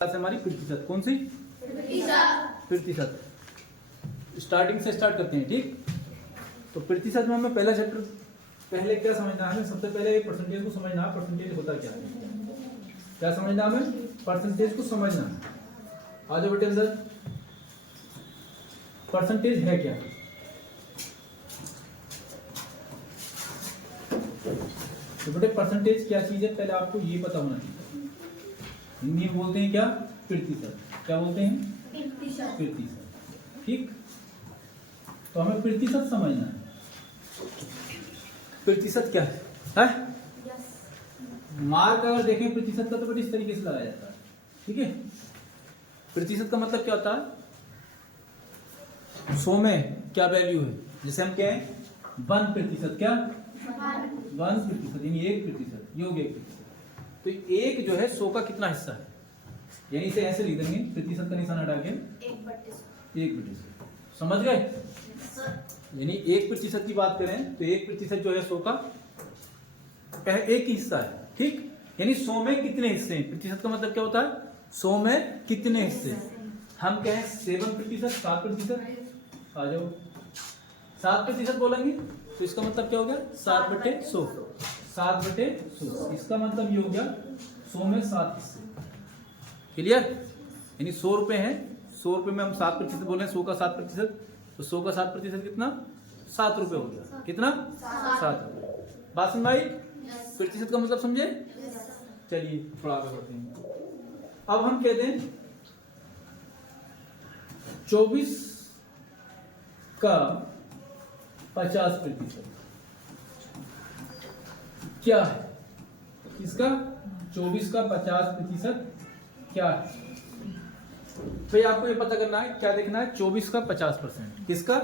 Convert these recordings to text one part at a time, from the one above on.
से हमारी प्रतिशत कौन सी प्रतिशत स्टार्टिंग से स्टार्ट करते हैं। ठीक, तो प्रतिशत में हमें पहला चैप्टर पहले क्या समझना है, सबसे पहले परसेंटेज को समझना है। परसेंटेज होता क्या है, क्या समझना हमें, परसेंटेज को समझना है। आ जाओ बेटे अंदर, परसेंटेज है क्या। तो बेटे परसेंटेज क्या चीज है पहले आपको ये पता होना चाहिए। हिंदी में बोलते हैं क्या, प्रतिशत। क्या बोलते हैं, प्रतिशत। ठीक, तो हमें प्रतिशत समझना है। प्रतिशत क्या है? मार्क अगर देखें प्रतिशत का तो बेटे इस तरीके से लगाया जाता है। ठीक है, प्रतिशत का मतलब क्या होता है, 100 में क्या वैल्यू है, जैसे हम कहें 1%, क्या 1%, यानी 1%, योग 1%। तो एक जो है 100 का कितना हिस्सा है, यानी इसे ऐसे लिख देंगे, प्रतिशत का निशान हटा के 1%। समझ गए, यानी 1% की बात करें तो 1% जो है 100 का एक ही हिस्सा है। ठीक, यानी 100 में कितने हिस्से हैं, प्रतिशत का मतलब क्या होता है, 100 में कितने हिस्से। हम कहें 7%, 7%, आ जाओ 7% बोलेंगे तो इसका मतलब क्या हो गया, 7/100, 7/100। इसका मतलब ये हो गया 100 में 7 हिस्से। क्लियर, यानी 100 रुपए है, 100 रुपए में हम 7% बोले, 100 का 7%, तो 100 का 7% कितना, 7 रुपए हो गया। कितना, 7 रुपए। बात समझ आई, प्रतिशत का मतलब समझे। चलिए थोड़ा आगे बढ़ते हैं। अब हम कहते हैं 24 का 50% क्या है, किसका, 24 का 50% क्या है। भाई आपको ये पता करना है, क्या देखना है, 24 का 50%, किसका,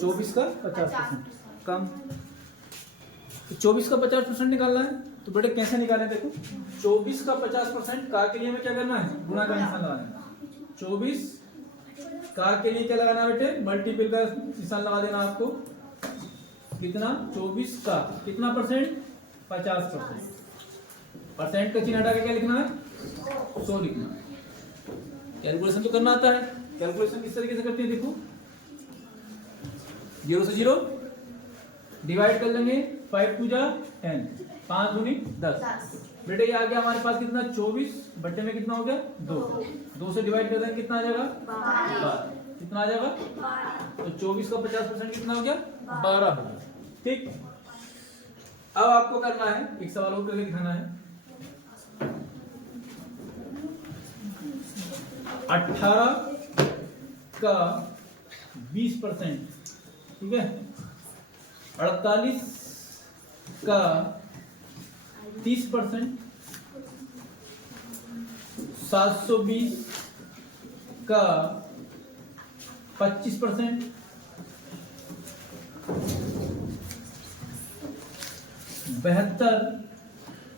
24 का 50%। कम, 24 का 50% निकालना है, तो बेटे कैसे निकालें, देखो 24 का 50% का के लिए हमें क्या करना है, गुणा का निशान लगाना है। 24 का के लिए क्या लगाना है बेटे, मल्टीपल का निशान लगा देना आपको। कितना, 24 का कितना परसेंट, 50%। परसेंट का चिन्ह हटा के क्या लिखना है, 100 लिखना है। कैलकुलेशन तो करना आता है। कैलकुलेशन किस तरीके से करते हैं, देखो 0 से 0 डिवाइड कर लेंगे, 5 2 जा 10, 5 दूनी 10। बेटे ये आ गया हमारे पास कितना, 24 बट्टे में कितना हो गया, 2 से डिवाइड कर देंगे, कितना आ जाएगा, 12। कितना आ जाएगा, तो 24 का 50% कितना हो गया, 12 हो गया। ठीक, अब आपको करना है, एक सवाल और करके दिखाना है। 18 का 20%, ठीक है, 48 का 30%, 720 का 25%, 72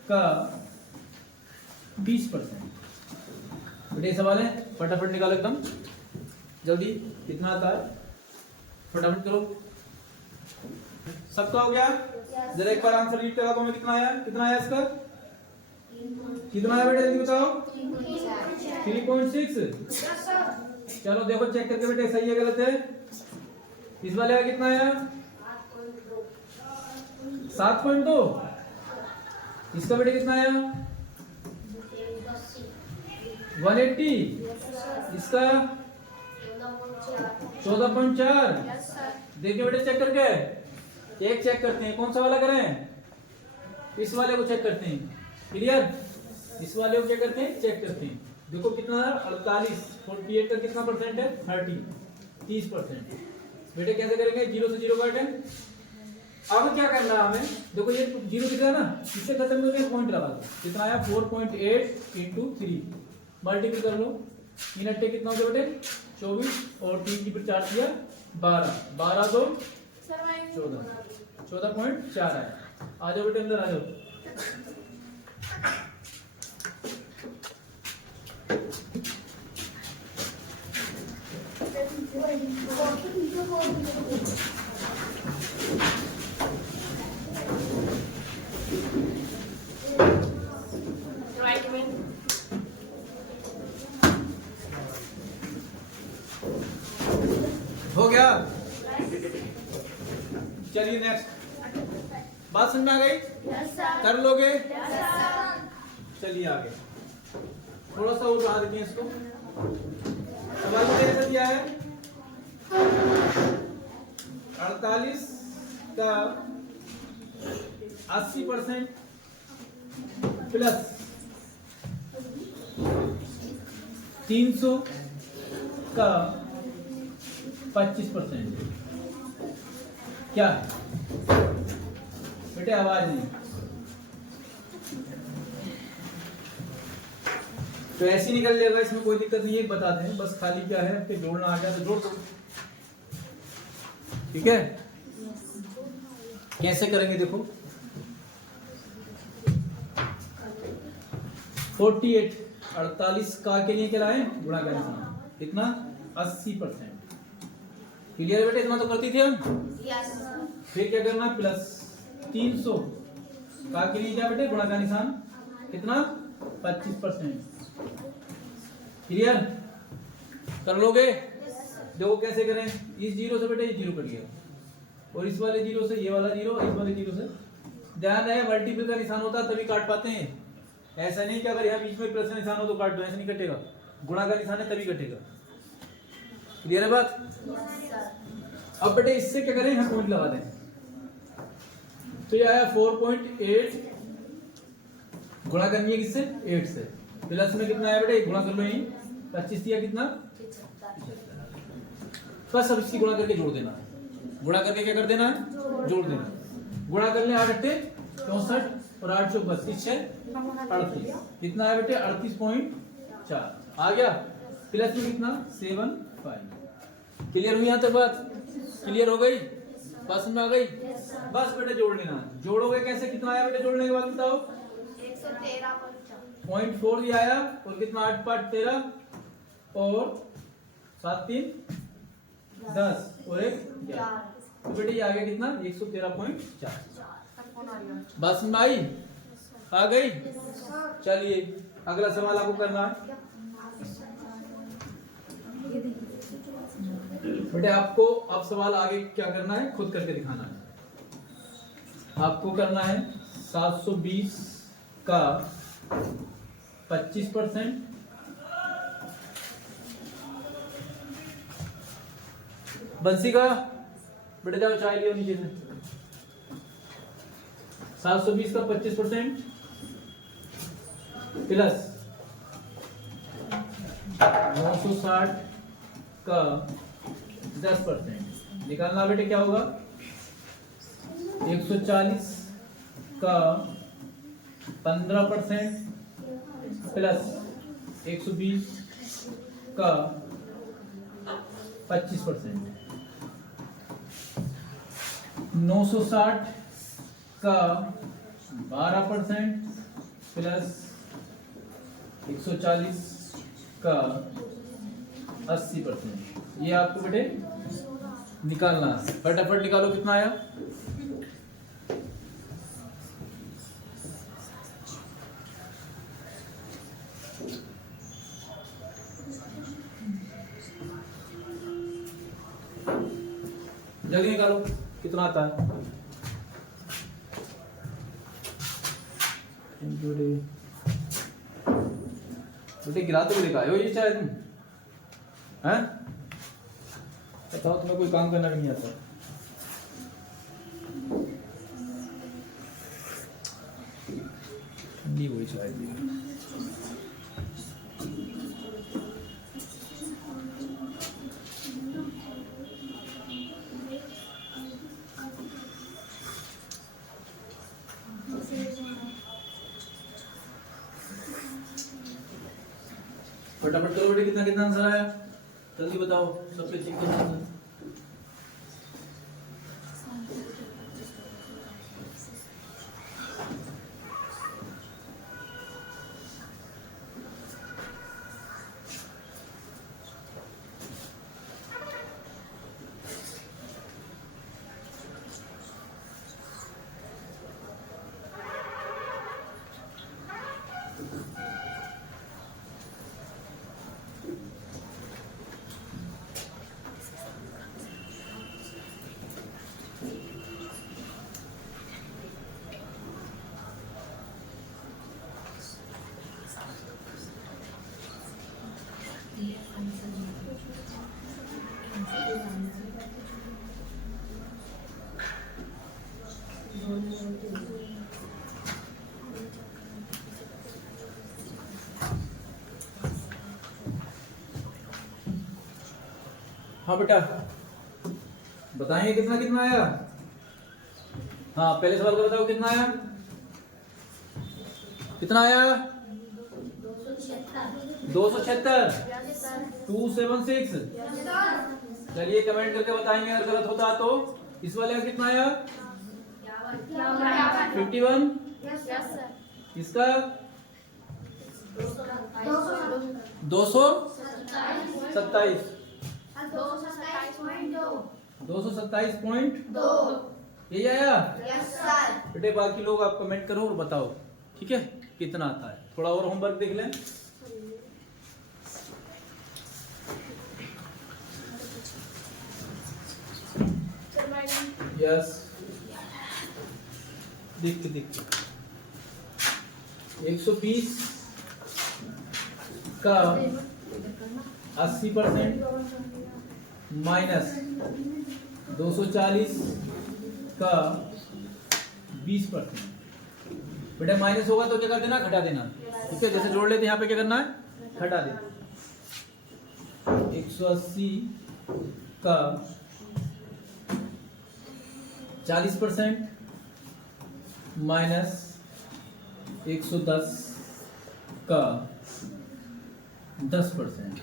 का 20%। बेटे सवाल है, फटाफट निकालो एकदम जल्दी, कितना आता है, फटाफट करो। सबका हो गया, जरा एक बार आंसर रीड करा तो हमें कितना आया, कितना आया इसका, कितना आया बेटे जल्दी बताओ, 3.6। चलो देखो चेक करके बेटे सही है गलत है। इस वाले का कितना आया, 7.2। इसका बेटे कितना आया, 180। इसका 14.4। देखिए बेटे चेक करके, एक चेक करते हैं, कौन सा वाला करें, इस वाले को चेक करते हैं। क्लियर, इस वाले को क्या करते हैं, चेक करते हैं। देखो कितना है, 48, 48 का कितना परसेंट है, 30%। बेटे कैसे करेंगे, 0 से 0 काटें। अब क्या करना है हमें, देखो ये 0 दिख रहा है ना, इससे खत्म करके पॉइंट लगा दो। कितना आया, 4.8 इंटू 3, मल्टीपल कर लो। 3 अट्टे कितना हो गया बेटे, 24, और 3 की फिर 4 किया 12, 12 2 14, 14.4 है। आ जाओ बेटे अंदर आ जाओ। हो गया। चलिए नेक्स्ट, बात समझ में आ गई? कर लोगे? चलिए आगे, थोड़ा सा और बढ़ा देते हैं इसको। सवाल में कैसे दिया है? 48 का 80% प्लस 300 का 25%। क्या है बेटे? आवाज नहीं। तो ऐसे निकल जाएगा, इसमें कोई दिक्कत नहीं है, बताते हैं बस। खाली क्या है कि जोड़ना आ गया तो जोड़ दो, ठीक है? कैसे करेंगे देखो। 48 का के लिए क्या लाए? गुणा का निशान। कितना? 80%। क्लियर बेटे? इतना तो करती थी हम। फिर क्या करना? प्लस 300 का के लिए क्या बेटे? गुणा का निशान। कितना? 25%। क्लियर? कर लोगे? देखो कैसे करें। इस जीरो से बेटे ये जीरो कट गया, और इस वाले जीरो से ये वाला जीरो, इस वाले जीरो से। ध्यान रहे मल्टीपल का निशान होता है तभी काट पाते हैं। ऐसा नहीं कि अगर यहाँ बीच में प्लस का निशान हो तो काट दो, ऐसा नहीं कटेगा। गुणा का निशान है तभी कटेगा। क्लियर है बात? अब बेटे इससे क्या करें? यहाँ पॉइंट लगा दें तो ये आया 4.8। गुणा करनी है किससे? 8 से। प्लस में कितना आया बेटे? गुणा कर लो, यही 25 दिया, कितना? बस अब इसकी गुणा करके जोड़ देना है। गुणा करके क्या कर देना है? जोड़ देना। गुणा कर ले 8 अट्ठे 64 और 8 चौक 32 38। कितना है बेटे? 38.4 आ गया। प्लस में कितना? 75। क्लियर हुई? यहाँ तक बात क्लियर हो गई? बात समझ में आ गई? बस बेटे जोड़ लेना। जोड़ोगे कैसे? कितना आया बेटे जोड़ने के बाद? बताओ। 0.4 ये आया, और कितना? 8 5 13 और 7 3 10 और 1 11। तो बेटे ये आ गया कितना? 113.4। बात समझ में आई? आ गई? चलिए अगला सवाल आपको करना है बेटे। आपको अब सवाल आगे क्या करना है? खुद करके दिखाना है। आपको करना है 720 का 25%। बंसी का बेटे जाओ चाय लियो नीचे से। 720 का 25% प्लस 960 का 10%। निकालना बेटे क्या होगा? 140 का 15% प्लस 120 का 25%। 960 का 12% प्लस 140 का 80%। ये आपको बेटे निकालना है। फटाफट निकालो कितना आया? जल्दी निकालो कितना आता है? बेटे गिराते हुए दिखाए हो ये चाहे तुम हैं? बताओ, तुम्हें कोई काम करना भी नहीं आता। नहीं वही चाहे फटाफट करो बेटे। कितना कितना आंसर आया? जल्दी बताओ, सबसे चेक करना। हाँ बेटा बताएंगे कितना कितना आया। हाँ पहले सवाल का बताओ कितना आया, कितना आया 276 276। चलिए कमेंट करके बताएंगे अगर गलत होता तो। इस वाले का कितना आया 51। इसका 227 227.2 यही आया। बेटे बाकी लोग आप कमेंट करो और बताओ ठीक है कितना आता है। थोड़ा और होमवर्क देख लें। यस देखते देखते 120 का 80% माइनस 240 का 20%। बेटा माइनस होगा तो क्या कर देना, घटा देना। ठीक है जैसे जोड़ लेते हैं यहाँ पे क्या करना है, घटा देना। 180 का 40% माइनस 110 का 10%।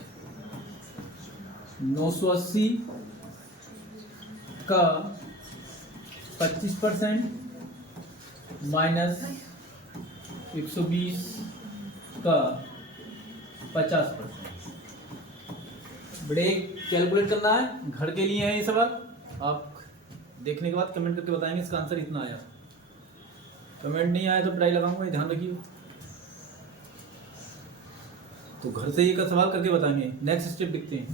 980 का 25% माइनस 120 का 50%। बड़े कैलकुलेट करना है, घर के लिए है ये सवाल। आप देखने के बाद कमेंट करके बताएंगे इसका आंसर इतना आया। कमेंट नहीं आया तो पिटाई लगाऊंगा, ये ध्यान रखिए। तो घर से ये का सवाल करके बताएंगे। नेक्स्ट स्टेप देखते हैं,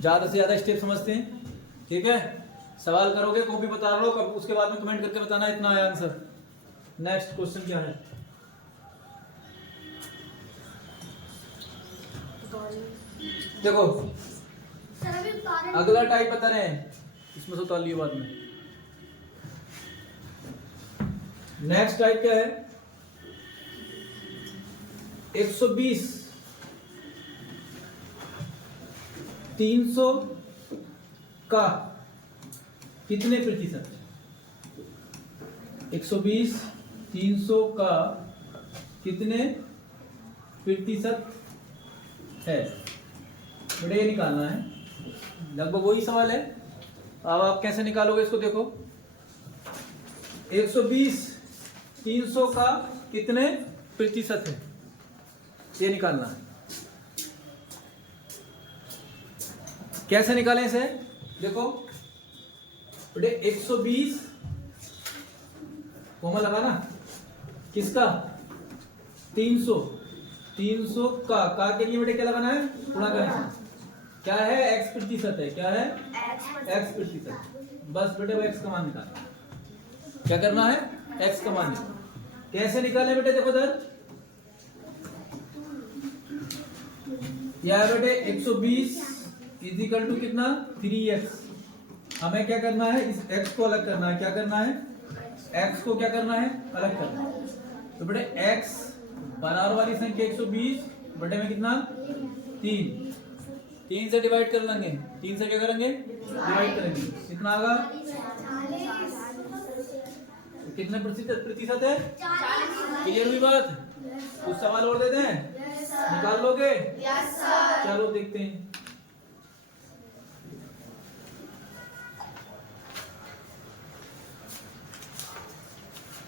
ज्यादा से ज्यादा स्टेप समझते हैं। ठीक है सवाल करोगे कॉपी बता लो, उसके बाद में कमेंट करके बताना इतना आया आंसर। नेक्स्ट क्वेश्चन क्या है, देखो अगला टाइप बता रहे हैं, इसमें से उतार लियो बाद में। नेक्स्ट टाइप क्या है, 120 300 का कितने प्रतिशत, 120 300 का कितने प्रतिशत है। बेटा ये निकालना है, लगभग वही सवाल है। अब आप कैसे निकालोगे इसको, देखो 120 300 का कितने प्रतिशत है, ये निकालना है। कैसे निकालें इसे, देखो बेटे 120 कोमा लगाना किसका, 300 का के लिए बेटे क्या लगाना है, गुणा करना। क्या है, x प्रतिशत है, क्या है x प्रतिशत। बस बेटे वो x का मान निकालना। क्या करना है, x का मान निकालना। कैसे निकाले बेटे, देखो इधर क्या है बेटे, 120 इजिकल टू कितना 3x। हमें क्या करना है, इस x को अलग करना है। क्या करना है, x को क्या करना है, अलग करना है। तो बेटे x बराबर वाली संख्या 120 बटे में कितना 3 से डिवाइड कर लेंगे। 3 से क्या करेंगे, डिवाइड करेंगे। कितना आगा, तो कितने प्रतिशत है, क्लियर हुई बात। कुछ सवाल और देते हैं, निकाल लोगे। चलो देखते हैं।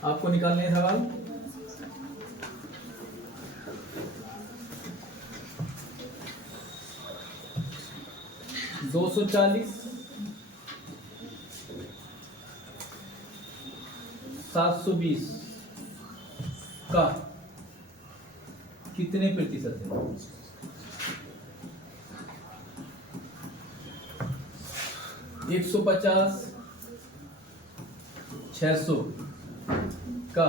आपको निकालने हैं सवाल। दो 240 720 का कितने प्रतिशत है। 150 600 का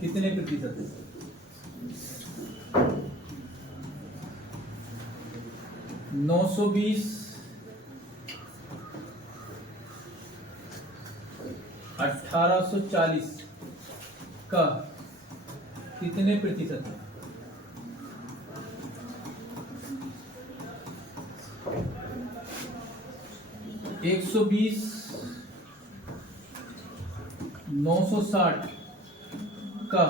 कितने प्रतिशत है। 920 1840 का कितने प्रतिशत है। 120 960 का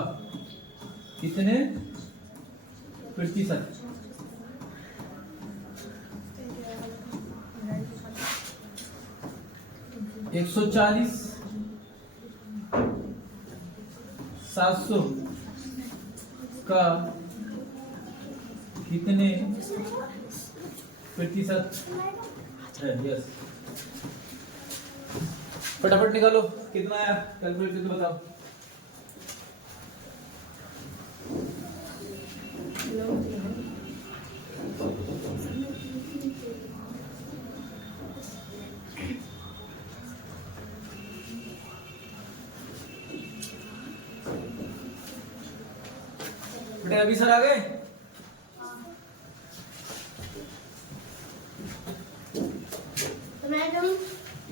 कितने प्रतिशत? 140 700 का कितने प्रतिशत है? यस, फटाफट निकालो कितना आया, कैलकुलेट करके बताओ। बेटा अभी सर आ गए?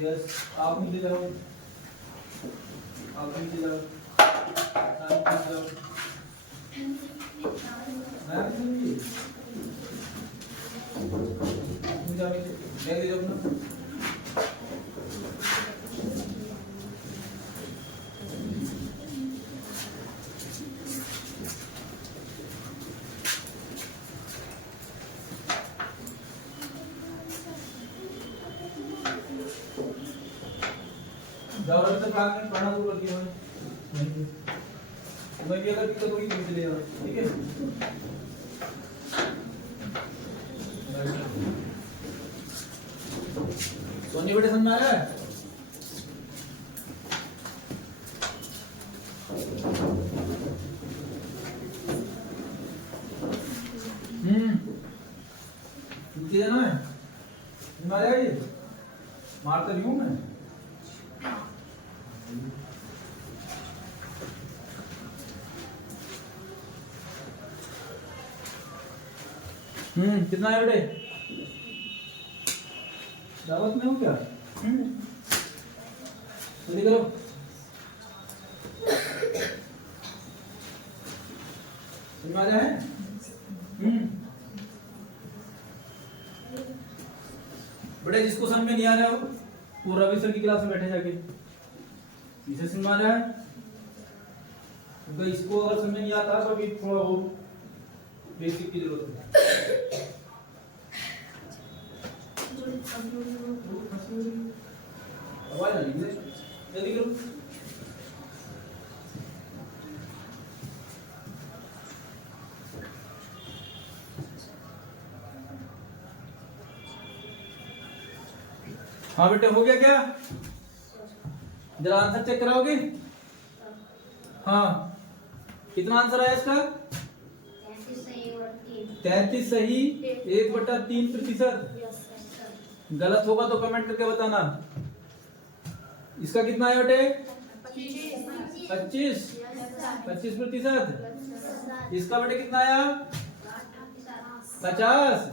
यस, आप नीचे जाओ, आप नीचे जाओ, आप नीचे जाओ, मैं नीचे जाओ, बैग ले जाओ अपना। जाओ अभी तक क्लास में पढ़ना शुरू कर दिया मैंने, मैं भी अगर दिक्कत होगी तो चले जाओ, ठीक है? सोनी बेटे समझ में आ रहा है? नीचे जाना है, समझ में आ रहा है? ये मार तो नहीं हूं मैं। कितना है बेटे? दावत में हो क्या? जल्दी करो। समझ में आ रहा है? बेटे जिसको समझ में नहीं आ रहा हो वो रवि सर की क्लास में बैठे जाके, इसे समझ में आ रहा है? तो इसको अगर समझ में नहीं आता तो अभी थोड़ा बहुत बेसिक की जरूरत है। आवाज आ रही है, जल्दी करो। हाँ बेटे हो गया क्या? जरा आंसर चेक कराओगे? हाँ, कितना आंसर आया इसका? 33 सही 1/3%। गलत होगा तो कमेंट करके बताना। इसका कितना है बेटे? 25%। इसका बेटे कितना आया? 50।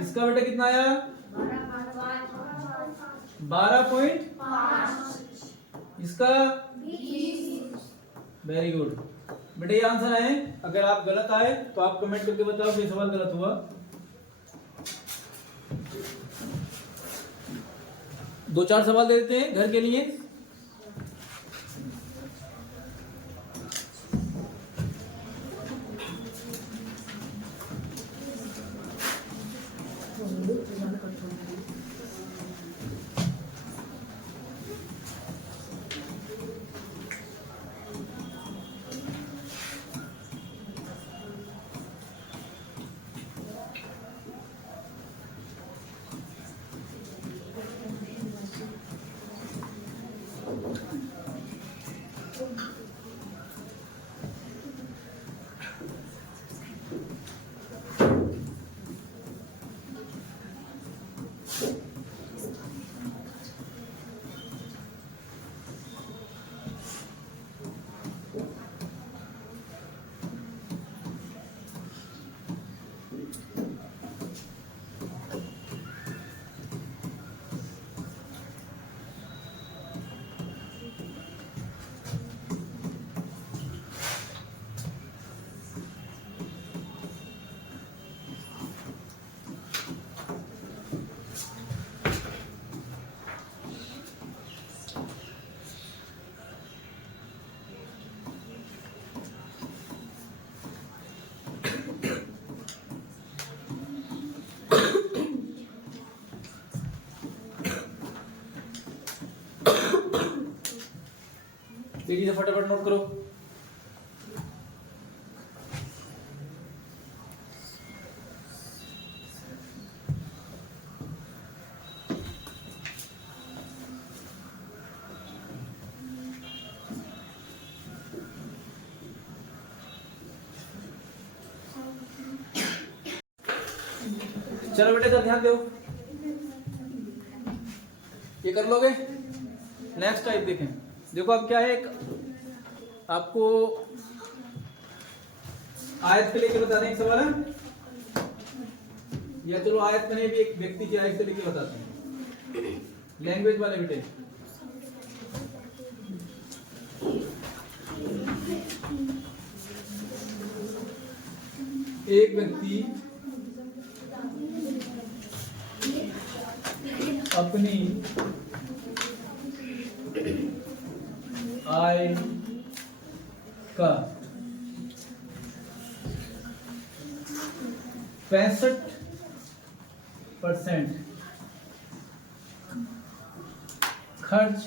इसका बेटे कितना आया? 12.5। इसका? वेरी गुड बेटे, ये आंसर आए। अगर आप गलत आए तो आप कमेंट करके बताओ कि सवाल गलत हुआ। 2-4 सवाल दे देते हैं घर के लिए। तेजी से फटाफट नोट करो। चलो बेटे इधर ध्यान दो, ये कर लोगे। नेक्स्ट टाइप देखें। देखो अब क्या है, एक आपको आयत के लेके बताते हैं, एक सवाल है, या चलो आयत में भी एक व्यक्ति की आयत के लेके बताते हैं। लैंग्वेज वाले बेटे, एक व्यक्ति अपनी आय का 65% खर्च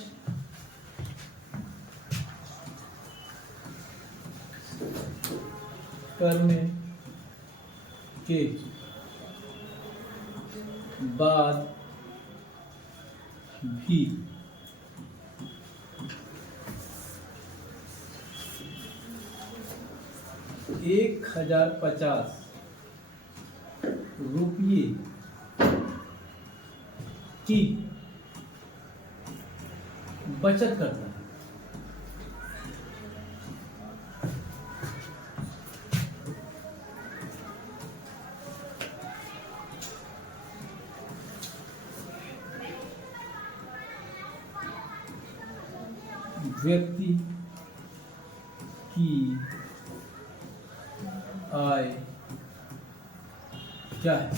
करने के बाद भी 1050 रुपये की बचत करता है। व्यक्ति की आय क्या है?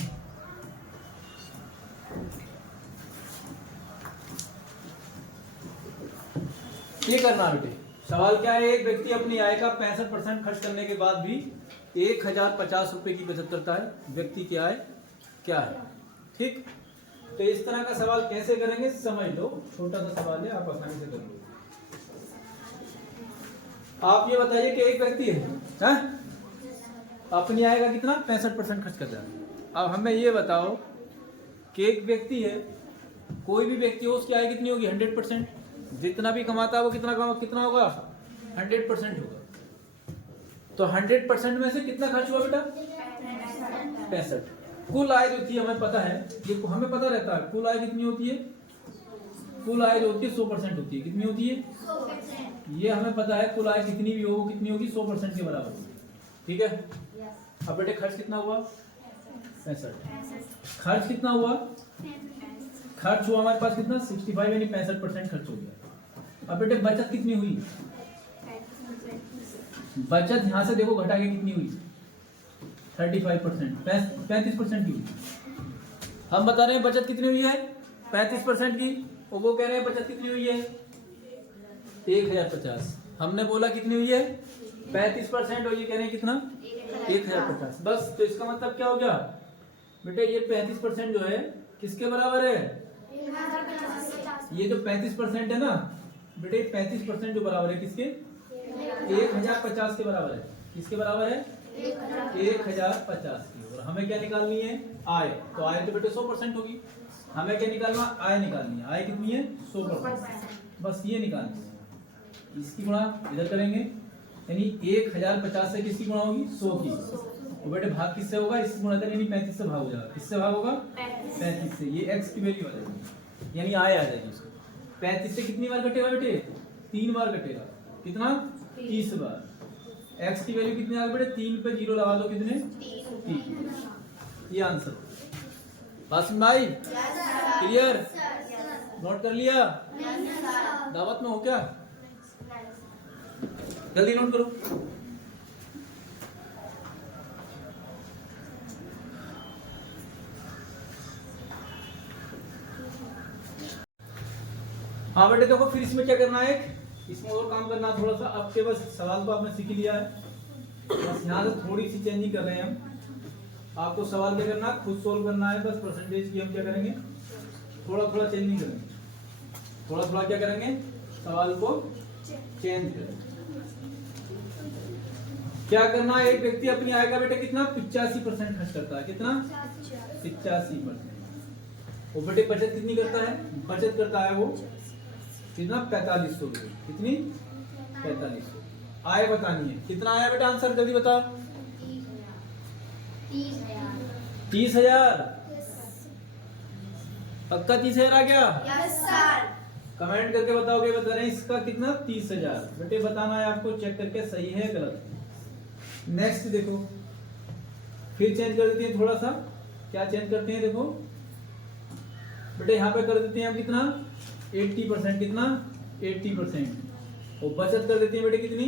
ये करना बेटे। सवाल क्या है, एक व्यक्ति अपनी आय का 65% खर्च करने के बाद भी 1050 रुपए की बचत करता है। व्यक्ति की आय क्या है? ठीक, तो इस तरह का सवाल कैसे करेंगे समझ लो। छोटा सा सवाल है, आप आसानी से कर लो। आप ये बताइए कि एक व्यक्ति है अपनी आय का कितना 65% खर्च करता है। अब हमें ये बताओ कि एक व्यक्ति है, कोई भी व्यक्ति हो, उसकी आय कितनी होगी? 100%। जितना भी कमाता है वो कितना होगा? 100% होगा। तो 100% में से कितना खर्च हुआ बेटा? 65। कुल आय जो थी हमें पता है, ये हमें पता रहता है कुल आय कितनी होती है। कुल आय जो होती है 100% होती है। कितनी होती है? 100%। ये हमें पता है, कुल आय कितनी भी हो कितनी होगी? 100% के बराबर होगी। ठीक है। अब बेटे खर्च कितना हुआ? 65। खर्च कितना हुआ? खर्च हुआ हमारे पास कितना? 65 यानी 65% खर्च हो गया। अब बेटे बचत कितनी हुई? बचत यहां से देखो घटा के कितनी हुई? 35%, 35% की। हम बता रहे हैं बचत कितनी हुई है? 35% की। और वो कह रहे हैं बचत कितनी हुई है? 1050। हमने बोला कितनी हुई है? 35%, और ये कह रहे हैं कितना? 1050। बस, तो इसका मतलब क्या हो गया बेटे? ये 35% जो है किसके बराबर है? ये जो 35% है ना बेटे, 35% जो बराबर है किसके? 1050 के बराबर है। किसके बराबर है? 1050 की। और हमें क्या निकालनी है? आय। तो आय तो बेटे 100% होगी। हमें क्या निकालना? आय निकालनी है। आय कितनी है? 100%। बस ये निकालनी है। इसकी गुणा इधर करेंगे, यानी 1050 से किसकी गुणा होगी? 100 की। तो बेटे भाग किससे होगा? इससे गुणा करेंगे, 35 से भाग हो जाएगा। किससे भाग होगा? 35 से। ये x की वैल्यू आ जाएगी, यानी आय आ जाएगी उसको। 35 से कितनी बार कटेगा बेटे? 3 बार कटेगा। कितना? 30 बार। x की वैल्यू कितनी आ गई बेटे? 3 पे 0 लगा दो, कितने? 3। ये आंसर। बासिम भाई क्लियर? नोट कर लिया? दावत में हो क्या? जल्दी नोट करो। हाँ बेटे देखो, फिर इसमें क्या करना है? इसमें और काम करना थोड़ा सा। अब के बस सवाल को आपने सीख लिया है, बस यहाँ से थोड़ी सी चेंजिंग कर रहे हैं हम। आपको सवाल क्या करना है? खुद सोल्व करना है। बस परसेंटेज की हम क्या करेंगे? थोड़ा थोड़ा चेंजिंग करेंगे। थोड़ा थोड़ा क्या करेंगे? सवाल को चेंज कर। क्या करना है, एक व्यक्ति अपनी आय का बेटा कितना 85% खर्च करता है, कितना 85%। वो बेटे बचत कितनी करता है, बचत करता है वो कितना 4500 रुपए, कितनी 4500। आय बतानी है, कितना आया बेटा, आंसर जल्दी बताओ। 30,000 पक्का 30,000 आ गया? Yes sir. कमेंट करके बताओगे, बता रहे हैं इसका कितना 30,000। बेटे बताना है आपको, चेक करके सही है गलत। नेक्स्ट देखो, फिर चेंज कर देते हैं थोड़ा सा। क्या चेंज करते हैं, देखो बेटे यहाँ पे कर देते हैं हम कितना 80%, कितना 80%। और बचत कर देते हैं बेटे कितनी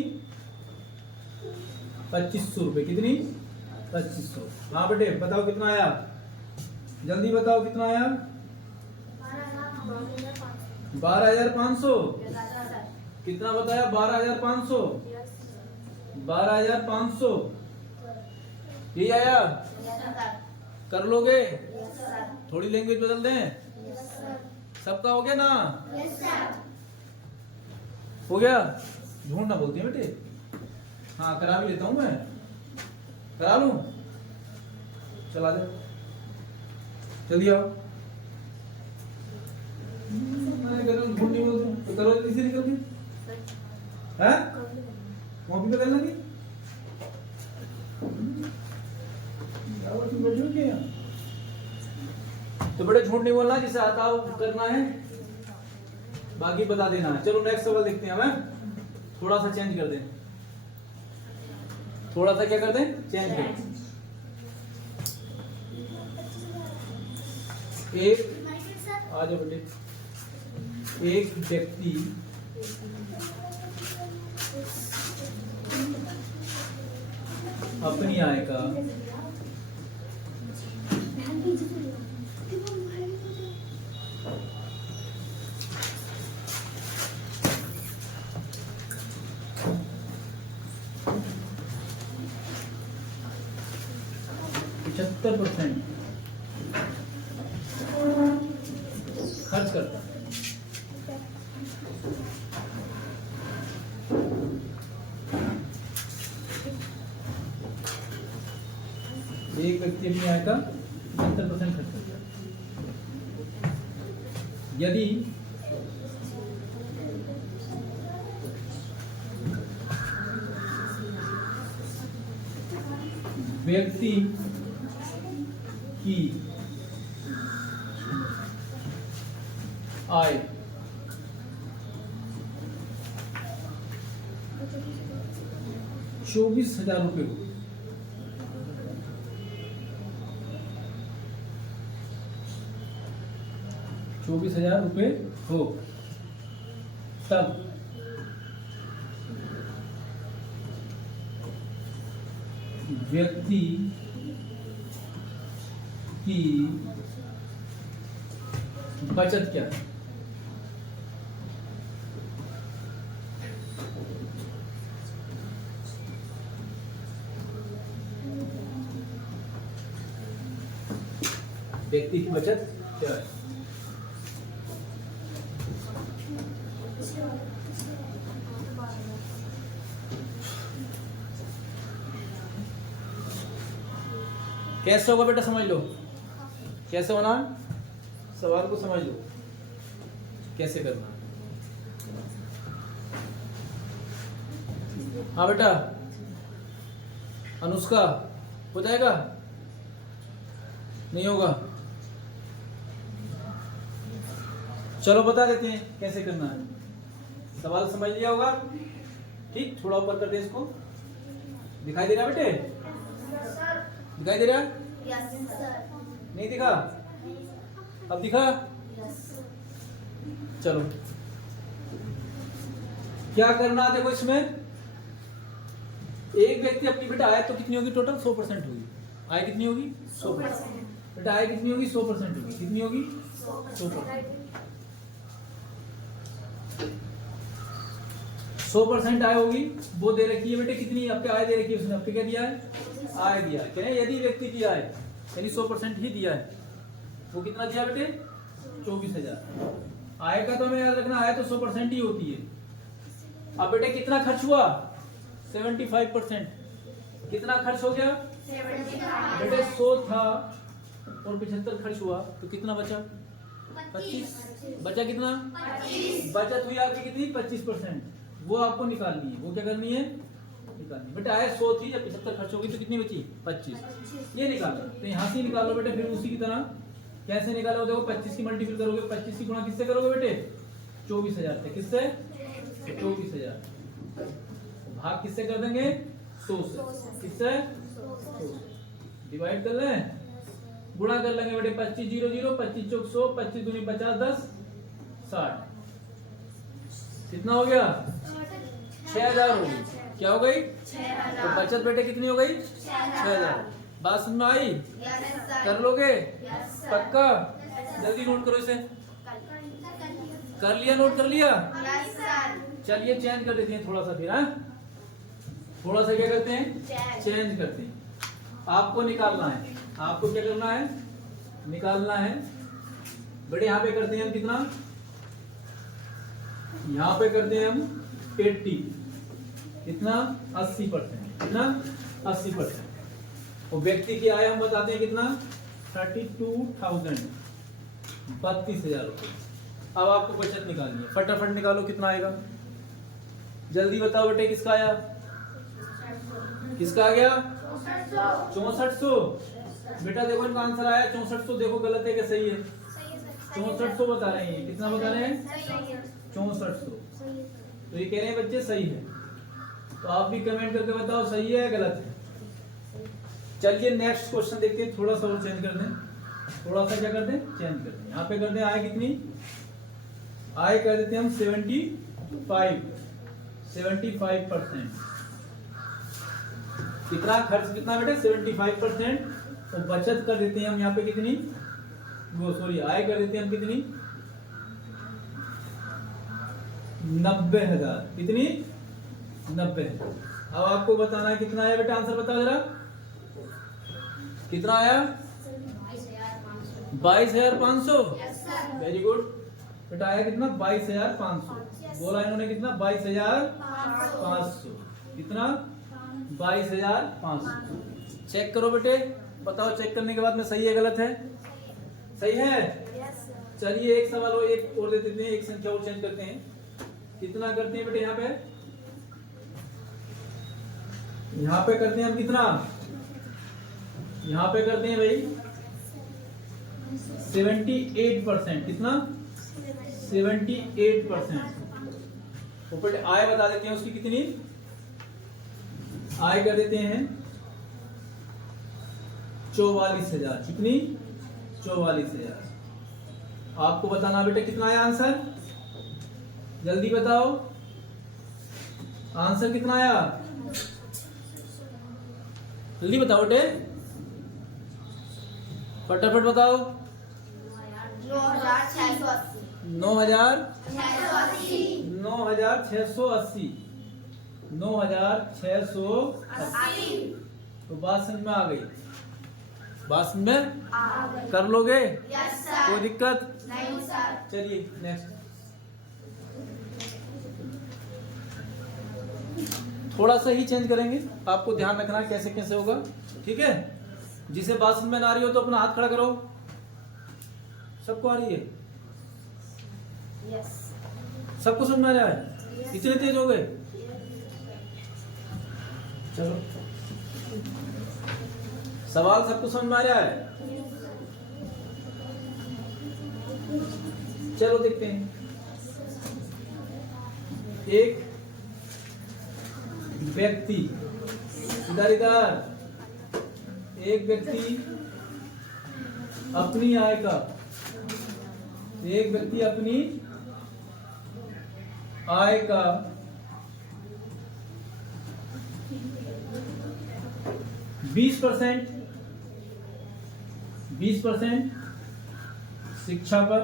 2500 रुपए, कितनी 2500। हाँ बेटे बताओ कितना आया, जल्दी बताओ कितना आया। 12,500। कितना बताया, 12,500। 12,500 यही आया। कर लोगे, थोड़ी लैंग्वेज बदल दें, सबका हो गया ना, हो गया। झूठ ना बोलती है बेटे। हाँ करा भी लेता हूं मैं, करा लूं, चला दे, जल्दी आओ। मैं झूठ नहीं बोलती तो करो जल्दी से, निकल के है कॉपी पे कर लगी। तो बेटे झूठ नहीं बोलना, जिसे आता हो करना है, बाकी बता देना है। चलो नेक्स्ट सवाल देखते हैं हमें। थोड़ा सा चेंज कर दें, थोड़ा सा क्या कर दें, चेंज कर दें। एक आ जाओ बेटे, एक व्यक्ति अपनी आय का 75% खर्च करता है। एक व्यक्ति अपनी आय का 75% खर्च करता है। यदि व्यक्ति की आय 24,000 रुपये हो, हो, तब व्यक्ति की बचत क्या है। व्यक्ति की बचत क्या है। कैसे होगा बेटा, समझ लो कैसे होना, सवाल को समझ लो कैसे करना। हाँ बेटा अनुष्का, हो जाएगा नहीं होगा, चलो बता देते हैं कैसे करना है। सवाल समझ लिया होगा, ठीक, थोड़ा ऊपर कर दे इसको। दिखाई दे रहा बेटे, दिखाई दे रहा, नहीं दिखा, अब दिखा, चलो क्या करना है, देखो इसमें एक व्यक्ति अपनी बेटा आय तो कितनी होगी, टोटल 100% होगी। आय कितनी होगी 100%। बेटा आय कितनी होगी 100% होगी, कितनी होगी 100%। 100% आय होगी, वो दे रखी है बेटे कितनी, आपके आय दे रखी है उसने, आपके क्या दिया है, आय दिया है। कह रहे यदि व्यक्ति की आय यानी 100% ही दिया है, वो कितना दिया बेटे 24,000। आय का तो हमें याद रखना, आय तो 100% ही होती है, अब बेटे कितना खर्च हुआ? 75%। कितना खर्च हो गया? 75। बेटे 100 था और 75 खर्च हुआ तो कितना बचा? 25। बचा कितना? 25। बचत हुई आपकी कितनी? 25%। वो आपको निकालनी है। वो क्या करनी है? निकालनी। बेटा आया 100 थी, जब 75 खर्च होगी तो कितनी बची? 25। ये निकालो, तो यहाँ से निकालो बेटे। फिर उसी की तरह कैसे निकालो? देखो 25 की मल्टीपल करोगे, 25 की गुणा किससे करोगे बेटे? 24,000 से। किससे? 24,000। भाग किससे कर देंगे? 100 से। किससे? 100। डिवाइड कर लें, गुणा कर लेंगे बेटे। 25 0 0, 25 चौक 100, 25 दूनी 50, 10 60। कितना हो गया? 6,000 हो गई। क्या हो गई? 6,000। तो बचत बेटे कितनी हो गई? 6,000। बात समझ में आई? कर लोगे? पक्का? जल्दी नोट करो इसे। कर लिया? नोट कर लिया? चलिए चेंज कर देते हैं थोड़ा सा फिर। थोड़ा सा क्या करते हैं? चेंज करते हैं। आपको निकालना है। आपको क्या करना है? निकालना है बेटे। यहाँ पे करते हैं हम कितना? यहाँ पे करते हैं हम 80। कितना? 80%। कितना? 80%। और व्यक्ति की आय हम बताते हैं कितना? 32,000, 32,000 रुपये। अब आपको बचत निकालनी है। फटाफट निकालो, कितना आएगा? जल्दी बताओ बेटे। किसका आया? किसका आ गया? 6400। बेटा देखो इनका आंसर आया 6400। देखो गलत है क्या सही है? 6400 बता रहे हैं। कितना बता रहे हैं? 6400। तो ये कह रहे हैं बच्चे सही है। तो आप भी कमेंट करके बताओ सही है या गलत है। चलिए नेक्स्ट क्वेश्चन देखते हैं। थोड़ा सा और चेंज कर दें। थोड़ा सा क्या कर दें? चेंज कर दें। यहाँ पे कर दें आय कितनी? आय कर देते हैं हम 75%। कितना खर्च? कितना बेटे? 75%। और बचत कर देते हैं हम यहाँ पे कितनी? वो सॉरी, आय कर देते हैं हम कितनी? 90,000। कितनी? 90,000। अब आपको बताना है कितना आया बेटा। आंसर बताओ जरा। कितना आया? 22,500। वेरी गुड बेटा। आया कितना? 22,500। बोला इन्होंने कितना? 22,500। कितना? 22,500। चेक करो बेटे। बताओ चेक करने के बाद में सही है गलत है? सही है। चलिए एक सवाल और एक और दे देते हैं। एक संख्या और चेंज करते हैं। कितना करते हैं बेटे? यहाँ पे करते हैं हम कितना? यहाँ पे करते हैं भाई 78%। कितना? 78%। ऊपर आय बता देते हैं उसकी कितनी? आय कर देते हैं 44,000। कितनी? 44,000। आपको बताना बेटे कितना आया आंसर। जल्दी बताओ आंसर कितना आया। जल्दी बताओ बेटे, फटाफट बताओ। 9,680। 9,680। 9,680। तो बात समझ में आ गई? बात समझ में कर लोगे? कोई दिक्कत नहीं सर। चलिए नेक्स्ट। थोड़ा सा ही चेंज करेंगे। आपको ध्यान रखना कैसे कैसे होगा। ठीक है? जिसे बात समझ में ना आ रही हो तो अपना हाथ खड़ा करो। सबको आ रही है? यस। सबको समझ में आ रहा है? इतने तेज हो गए? चलो सवाल सबको समझ में आ रहा है? चलो देखते हैं। एक व्यक्ति इधर एक व्यक्ति अपनी आय का 20% शिक्षा पर,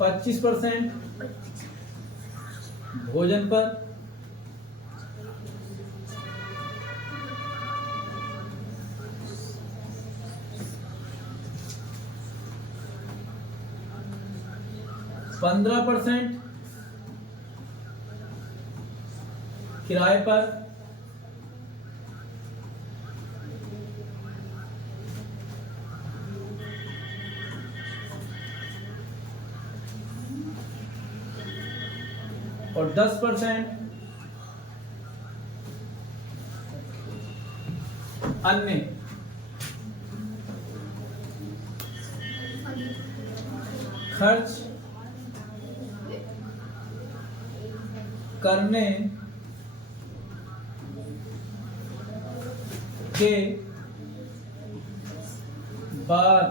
25% भोजन पर, 25% 15% किराए पर, और 10% अन्य खर्च करने के बाद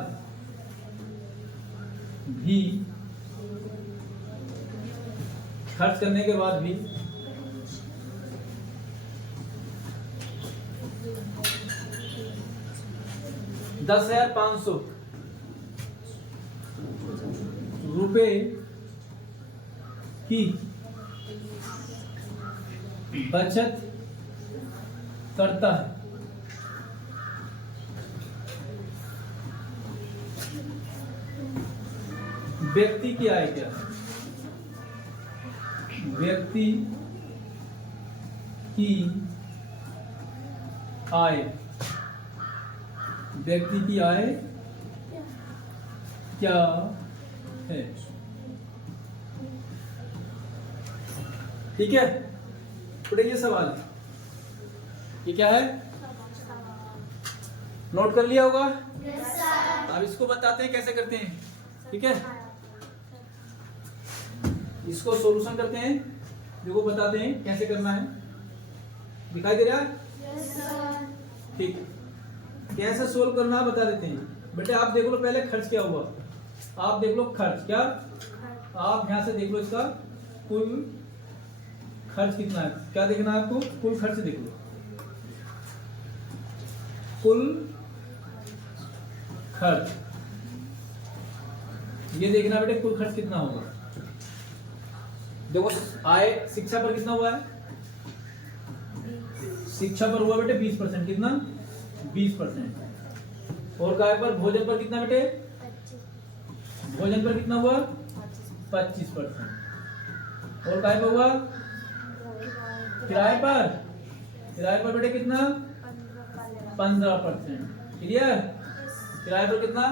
भी, खर्च करने के बाद भी 10,500 रुपए की बचत करता है। व्यक्ति की आय क्या है? व्यक्ति की आय, व्यक्ति की आय क्या है? ठीक है बेटा, ये सवाल है, ये क्या है? नोट कर लिया होगा। अब इसको बताते हैं कैसे करते हैं, ठीक है? इसको सॉल्यूशन करते हैं, देखो बताते हैं कैसे करना है। दिखाई दे रहा है? ठीक, कैसे सोल्व करना बता देते हैं। बेटे आप देख लो पहले खर्च क्या हुआ, आप देख लो खर्च क्या, आप यहां से देख लो इसका कुल खर्च कितना है। क्या देखना है आपको? कुल खर्च देख लो, कुल खर्च ये देखना बेटे कुल खर्च कितना होगा। देखो आय शिक्षा पर कितना हुआ है? शिक्षा पर हुआ बेटे 20%, कितना? 20%। और काय पर? भोजन पर कितना बेटे? भोजन पर कितना हुआ? 25%। और काय पर हुआ? किराए पर? किराए पर बेटे कितना? 15%। क्लियर? किराए पर कितना?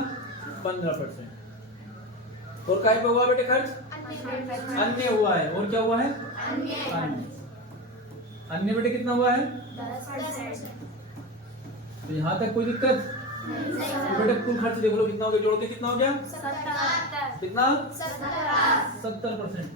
15%। और काय पर हुआ बेटे खर्च? अन्य हुआ है। और क्या हुआ है? अन्य। अन्य बेटे कितना हुआ है? 10%। तो यहाँ तक कोई दिक्कत? तो बेटे कुल खर्च देख लो कितना हो गया, जोड़ के कितना हो गया? 70। कितना? 70%।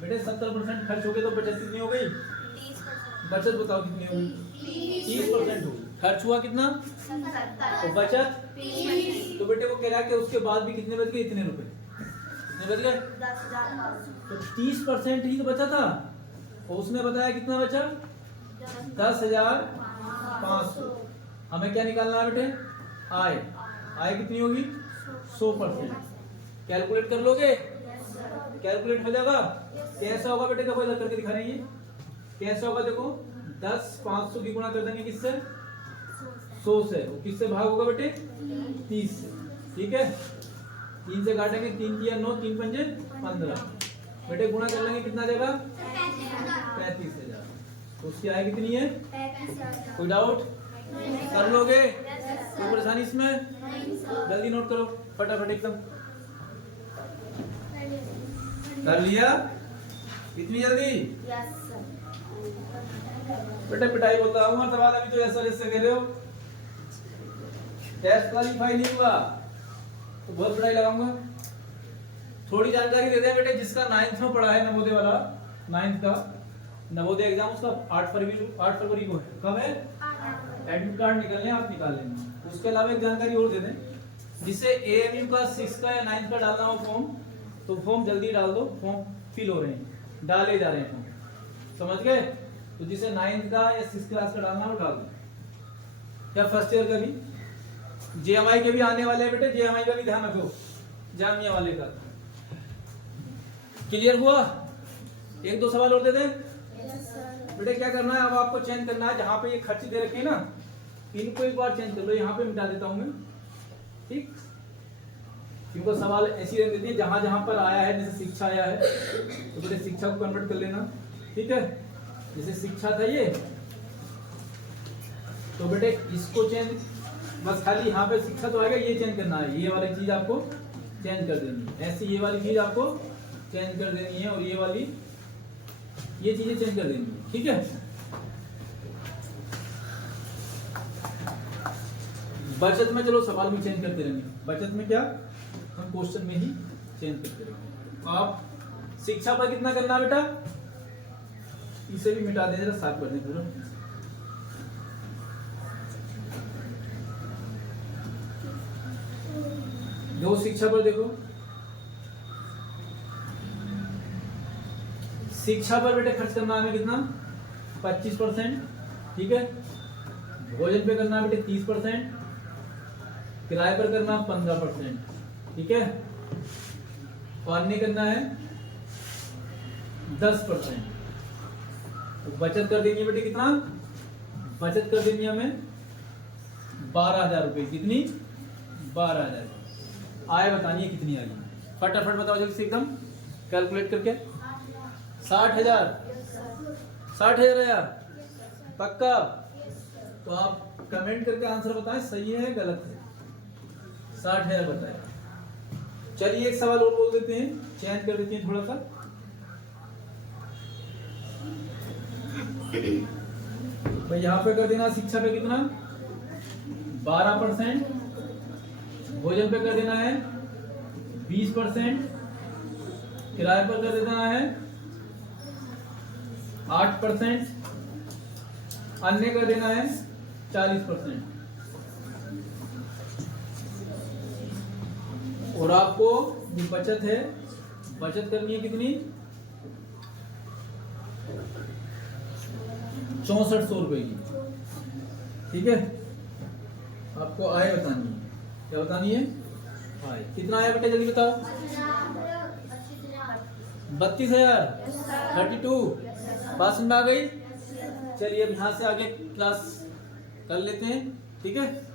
बेटे 70% खर्च हो गए तो बचत कितनी हो गई? 30%। बचत बताओ कितनी होगी? 30% होगी। खर्च हुआ कितना? 70। तो बचत 30। तो बेटे वो कह रहा है कि उसके बाद भी कितने बच गए? इतने रुपए। कितने बच गए? 10,500। तो 30% ही तो बचा था, और उसने बताया कितना बचा? 10,500। हमें क्या निकालना है बेटे? आय। आय कितनी होगी? 100%। कैलकुलेट कर लोगे? कैलकुलेट हो जाएगा? कैसा होगा बेटे? देखो इधर करके दिखा रहे हैं, ये कैसा होगा देखो। 10,500 की गुणा कर देंगे किससे? 100 से। वो किससे भाग होगा बेटे? 30 से। ठीक है, 3 से काटेंगे, 3 किया 9, 3 पंजे 15। बेटे गुणा कर लेंगे कितना जाएगा? 35,000। तो उसकी आय कितनी है? 35,000। कोई डाउट? कर लोगे? कोई परेशानी इसमें? जल्दी नोट करो फटाफट एकदम। कर लिया? इतनी जल्दी? Yes sir. बेटे पिटाई बोलता हूँ सवाल, अभी तो ऐसा जैसे कह रहे हो। टेस्ट क्वालिफाई नहीं हुआ तो बहुत पिटाई लगाऊंगा। थोड़ी जानकारी दे दें बेटे, जिसका 9th में पढ़ा है नवोदय वाला, 9th का नवोदय एग्जाम उसका 8 फरवरी को है। कब है? एडमिट कार्ड निकलने आप निकाल लेंगे। उसके अलावा एक जानकारी और दे दें, जिसे एएमयू का 6 का या 9th का डालना हो फॉर्म, तो फॉर्म जल्दी डाल दो, फॉर्म फिल हो रहे हैं, डाले जा रहे हैं फॉर्म, समझ गए? तो जिसे 9th का या 6th क्लास का डालना हो डाल दो, या फर्स्ट ईयर का भी। जेएमआई के भी आने वाले हैं बेटे, जेएमआई का भी ध्यान रखो, जामिया वाले का। क्लियर हुआ? एक दो सवाल और दे दें बेटे। क्या करना है अब आपको? चेंज करना है, जहां पे ये खर्च दे रखे हैं ना, इनको एक बार चेंज कर लो। यहाँ पे मिटा देता हूं मैं, ठीक। क्योंकि सवाल ऐसी रहने देती है जहां जहां पर आया है, जैसे शिक्षा आया है तो बेटे शिक्षा को कन्वर्ट कर लेना, ठीक है। जैसे शिक्षा था ये, तो बेटे इसको चेंज, बस खाली यहाँ पे शिक्षा तो आएगा, ये चेंज करना है, ये वाली चीज आपको चेंज कर देनी है, ऐसी ये वाली चीज आपको चेंज कर देनी है, और ये वाली ये चीजें चेंज कर देनी है, ठीक है। बचत में चलो सवाल में चेंज करते रहेंगे, बचत में क्या हम क्वेश्चन में ही चेंज करते रहेंगे। आप शिक्षा पर कितना करना बेटा, इसे भी मिटा दें जरा, साफ कर दें पूरा। दो शिक्षा पर देखो, शिक्षा पर बेटे खर्च करना हमें कितना 25%, ठीक है। भोजन पे करना बेटे 30%, किराए पर करना 15%, ठीक है। पानी करना है 10%। तो बचत कर देनी है बेटे कितना, बचत कर देनी है हमें 12,000 रुपए, कितनी 12,000। आय बतानी है कितनी आई, फटाफट बताओ जल्दी से एकदम कैलकुलेट करके। 60,000, 60,000 आया पक्का? तो आप कमेंट करके आंसर बताएं, सही है गलत है। 60,000 बताया। चलिए एक सवाल और बोल देते हैं, चेंज कर देते हैं थोड़ा सा। तो यहाँ पे कर देना शिक्षा पे कितना 12%, भोजन पे कर देना है 20%, किराए पर कर देना है 8%, अन्य कर देना है 40%। और आपको जो बचत है, बचत करनी है कितनी 6400 रुपए की, ठीक है। आपको आय बतानी है, क्या बतानी है आय। कितना आया बेटा जल्दी बताओ। 32,000, 32, बात समझ में आ गई। चलिए अब यहाँ से आगे क्लास कर लेते हैं, ठीक है।